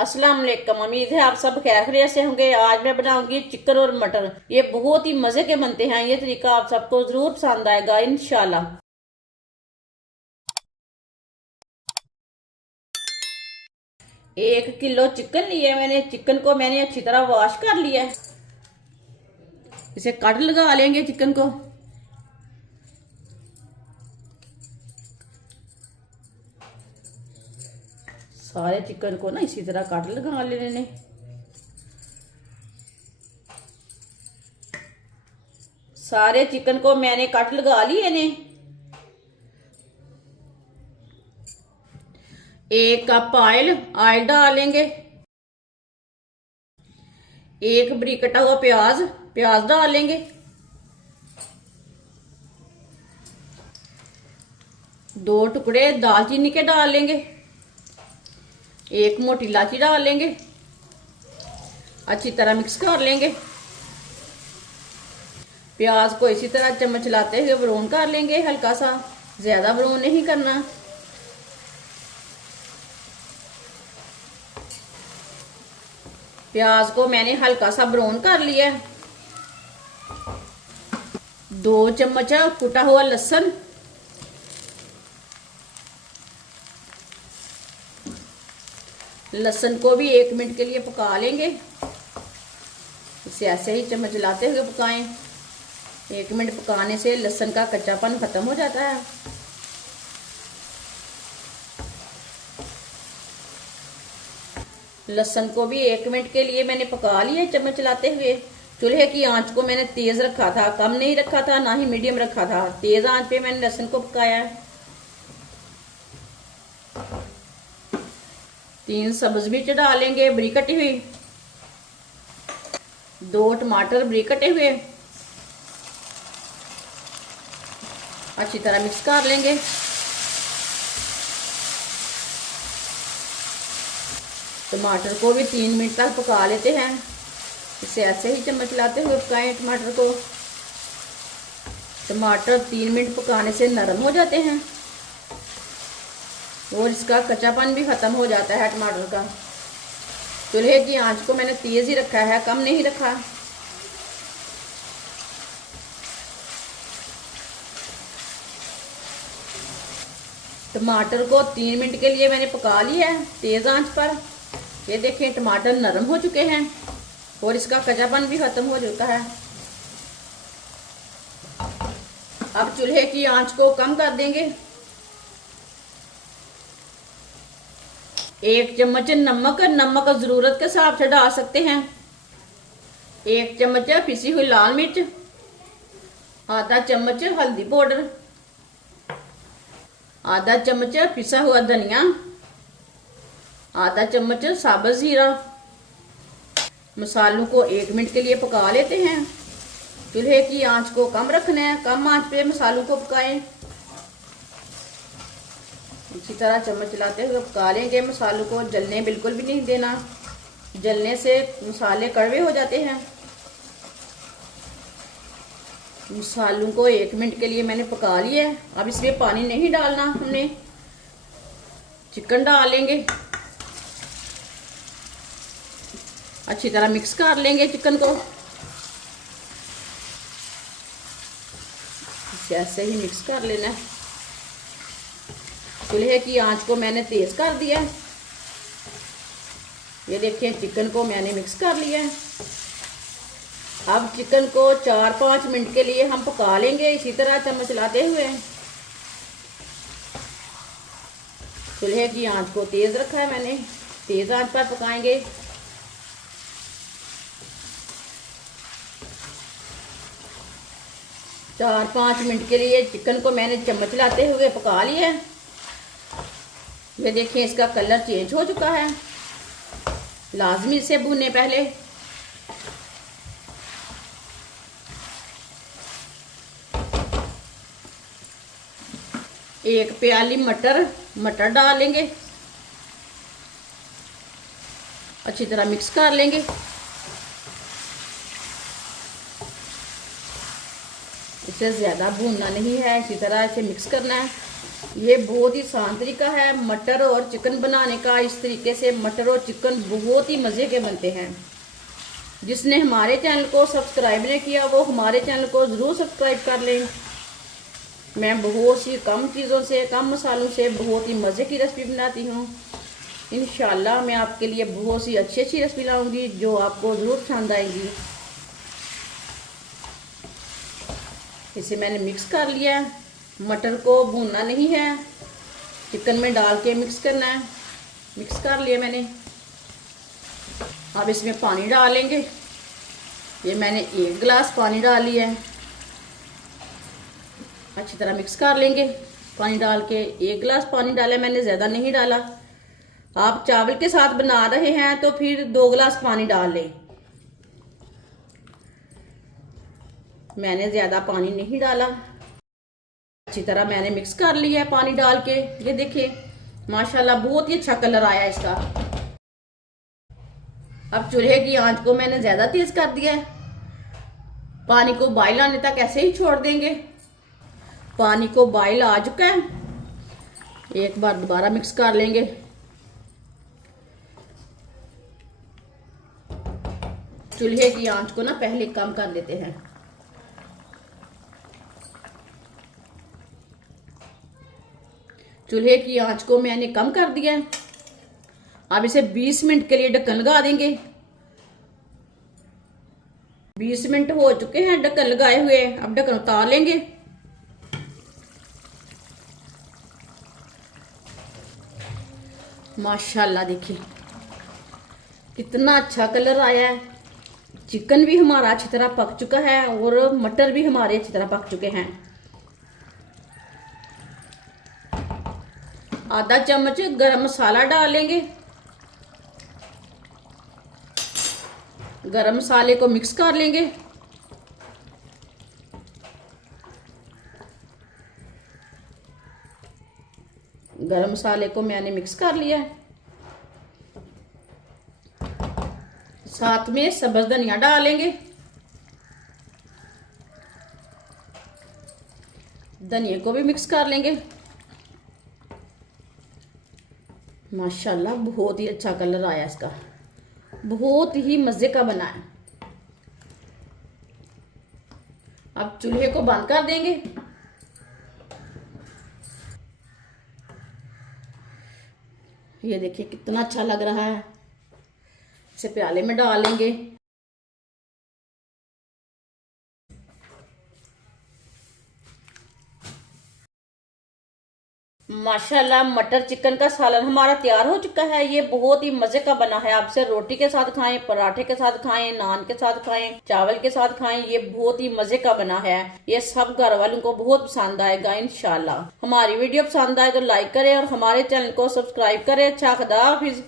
अस्सलाम वालेकुम। उम्मीद है आप सब खैरियत से होंगे। आज मैं बनाऊंगी चिकन और मटर। ये बहुत ही मजे के बनते हैं। ये तरीका आप सबको जरूर पसंद आएगा इंशाल्लाह। 1 किलो चिकन लिया मैंने। चिकन को मैंने अच्छी तरह वॉश कर लिया है। इसे कट लगा लेंगे चिकन को। सारे चिकन को ना इसी तरह कट लगा लेने। सारे चिकन को मैंने कट लगा लिए ने। 1 कप ऑयल डालेंगे। 1 बारीक कटा हुआ प्याज डालेंगे। 2 टुकड़े दालचीनी के डालेंगे। 1 मोटी इलायची डालेंगे। अच्छी तरह मिक्स कर लेंगे। प्याज को इसी तरह चम्मच चलाते हुए ब्राउन कर लेंगे। हल्का सा, ज्यादा ब्राउन नहीं करना। प्याज को मैंने हल्का सा ब्राउन कर लिया। 2 चम्मच कुटा हुआ लहसुन। लहसुन को भी 1 मिनट के लिए पका लेंगे। इसे ऐसे ही चम्मच चलाते हुए पकाएं। 1 मिनट पकाने से लहसुन का कच्चापन खत्म हो जाता है। लहसुन को भी 1 मिनट के लिए मैंने पका लिया चम्मच चलाते हुए। चूल्हे की आंच को मैंने तेज रखा था, कम नहीं रखा था, ना ही मीडियम रखा था। तेज आंच पे मैंने लहसुन को पकाया। 3 सब्ज मिर्च डालेंगे बारीक कटी हुई। 2 टमाटर बारीक कटे हुए। अच्छी तरह मिक्स कर लेंगे। टमाटर को भी 3 मिनट तक पका लेते हैं। इसे ऐसे ही चम्मच चलाते हुए पकाएं टमाटर को। टमाटर 3 मिनट पकाने से नरम हो जाते हैं और इसका कच्चापन भी खत्म हो जाता है टमाटर का। चूल्हे की आंच को मैंने तेज ही रखा है, कम नहीं रखा। टमाटर को 3 मिनट के लिए मैंने पका लिया है तेज आंच पर। ये देखें टमाटर नरम हो चुके हैं और इसका कच्चापन भी खत्म हो चुका है। अब चूल्हे की आंच को कम कर देंगे। 1 चम्मच नमक जरूरत के हिसाब से डाल सकते हैं। 1 चम्मच पिसी हुई लाल मिर्च। आधा चम्मच हल्दी पाउडर। आधा चम्मच पिसा हुआ धनिया। आधा चम्मच साबुत जीरा। मसालों को 1 मिनट के लिए पका लेते हैं। चूल्हे की आंच को कम रखना है, कम आंच पे मसालों को पकाएं। इसी तरह चम्मच चलाते हुए पका लेंगे। मसालों को जलने बिल्कुल भी नहीं देना, जलने से मसाले कड़वे हो जाते हैं। मसालों को 1 मिनट के लिए मैंने पका लिया है। अब इसमें पानी नहीं डालना हमने। चिकन डालेंगे। अच्छी तरह मिक्स कर लेंगे चिकन को। ऐसे ही मिक्स कर लेना है। चूल्हे की आंच को मैंने तेज कर दिया। ये देखिए चिकन को मैंने मिक्स कर लिया है। अब चिकन को 4-5 मिनट के लिए हम पका लेंगे इसी तरह चम्मच चलाते हुए। चूल्हे की आंच को तेज रखा है मैंने, तेज आंच पर पकाएंगे। चार 5 मिनट के लिए चिकन को मैंने चम्मच चलाते हुए पका लिया है। ये देखिए इसका कलर चेंज हो चुका है। लाजमी इसे भूने पहले। एक प्याली मटर डालेंगे। अच्छी तरह मिक्स कर लेंगे। इसे ज्यादा भूनना नहीं है, इसी तरह इसे मिक्स करना है। ये बहुत ही आसान तरीका है मटर और चिकन बनाने का। इस तरीके से मटर और चिकन बहुत ही मज़े के बनते हैं। जिसने हमारे चैनल को सब्सक्राइब नहीं किया वो हमारे चैनल को ज़रूर सब्सक्राइब कर लें। मैं बहुत सी कम चीज़ों से, कम मसालों से बहुत ही मज़े की रेसिपी बनाती हूँ। इंशाल्लाह मैं आपके लिए बहुत सी अच्छी अच्छी रेसिपी लाऊंगी जो आपको ज़रूर पसंद आएंगी। इसे मैंने मिक्स कर लिया। मटर को भूनना नहीं है, चिकन में डाल के मिक्स करना है। मिक्स कर लिया मैंने। अब इसमें पानी डालेंगे। ये मैंने 1 गिलास पानी डाल लिया है। अच्छी तरह मिक्स कर लेंगे। पानी डाल के 1 गिलास पानी डाला मैंने, ज़्यादा नहीं डाला। आप चावल के साथ बना रहे हैं तो फिर 2 गिलास पानी डाल लें। मैंने ज़्यादा पानी नहीं डाला। अच्छी तरह मैंने मिक्स कर लिया है पानी डाल के। ये देखिए माशाल्लाह बहुत ही अच्छा कलर आया इसका। अब चूल्हे की आंच को मैंने ज़्यादा तेज़ कर दिया है। पानी को बॉयल आने तक ऐसे ही छोड़ देंगे। पानी को बॉयल आ चुका है। एक बार दोबारा मिक्स कर लेंगे। चूल्हे की आंच को ना पहले कम कर देते हैं। चूल्हे की आंच को मैंने कम कर दिया है। अब इसे 20 मिनट के लिए ढक्कन लगा देंगे। 20 मिनट हो चुके हैं ढक्कन लगाए हुए। अब ढक्कन उतार लेंगे। माशाल्लाह देखिए कितना अच्छा कलर आया है। चिकन भी हमारा अच्छी तरह पक चुका है और मटर भी हमारे अच्छी तरह पक चुके हैं। आधा चम्मच गरम मसाला डालेंगे। गरम मसाले को मिक्स कर लेंगे। गरम मसाले को मैंने मिक्स कर लिया है। साथ में सब्ज धनिया डालेंगे। धनिया को भी मिक्स कर लेंगे। माशाल्लाह बहुत ही अच्छा कलर आया इसका। बहुत ही मज़े का बना है। अब चूल्हे को बंद कर देंगे। ये देखिए कितना अच्छा लग रहा है। इसे प्याले में डाल लेंगे। माशाल्लाह मटर चिकन का सालन हमारा तैयार हो चुका है। ये बहुत ही मजे का बना है। आपसे रोटी के साथ खाएं, पराठे के साथ खाएं, नान के साथ खाएं, चावल के साथ खाएं। ये बहुत ही मजे का बना है। ये सब घर वालों को बहुत पसंद आएगा इंशाल्लाह। हमारी वीडियो पसंद आए तो लाइक करें और हमारे चैनल को सब्सक्राइब करें। अच्छा खुदा हाफिज।